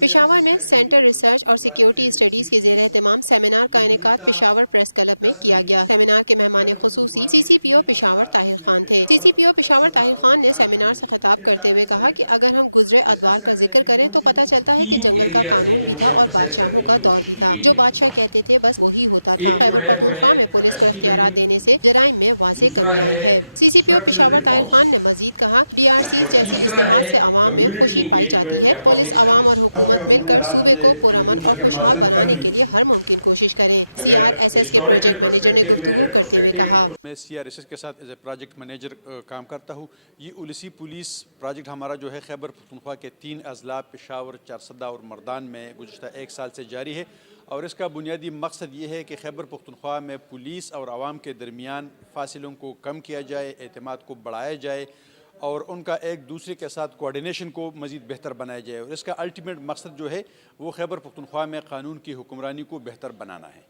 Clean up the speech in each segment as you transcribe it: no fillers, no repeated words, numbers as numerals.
पेशावर में centre research और security studies के ज़ेर एहतमाम सेमिनार का इनेकाद पेशावर प्रेस क्लब में किया गया। सेमिनार के मेहमान खुसूसी CCPO पेशावर ताहिर खान थे। CCPO पेशावर ताहिर खान ने सेमिनार से खिताब करते हुए कहा कि अगर हम गुजरे अदवार का जिक्र करें तो पता चलता है कि जंगल का कानून भी था और बादशाहों का दौर भी था। जो बादशाह कहते थे बस वही होता था। खैबर पख्तूनख्वा में पुलिस को इख्तियारात देने से जराइम में वाज़ेह कमी आई है। CCPO पेशावर ताहिर खान ने मजीद कहा, DRC जैसी इस्तेहाद से अवाम में खुशी पाई जाती है। पुलिस, अवाम और हुकूमत मिलकर सूबे को पुरअमन और खुशहाल बनाने के लिए हर मुमकिन कोशिश करें। CRSS के प्रोजेक्ट मैनेजर ने गुफ्तगू करते हुए कहा, मैं CRSS के साथ एज ए प्रोजेक्ट मैनेजर काम करता हूँ। ये उलसी पुलिस प्रोजेक्ट हमारा जो है खैबर पख्तूनख्वा के 3 अजला पेशावर, चारसदा और मर्दान में गुज़श्ता 1 साल से जारी है और इसका बुनियादी मकसद ये है कि खैबर पख्तूनख्वा में पुलिस और आवाम के दरमियान फासिलों को कम किया जाए, एतमाद को बढ़ाया जाए और उनका एक दूसरे के साथ कोऑर्डिनेशन को मज़ीद बेहतर बनाया जाए। और इसका अल्टीमेट मकसद जो है वो खैबर पख्तूनख्वा में कानून की हुक्मरानी को बेहतर बनाना है।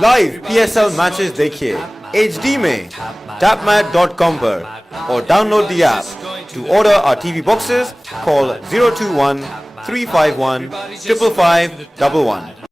लाइव PSL मैचेस देखिए HD में tapmat.com पर और download the app. To order our TV boxes, call 021 351 55511.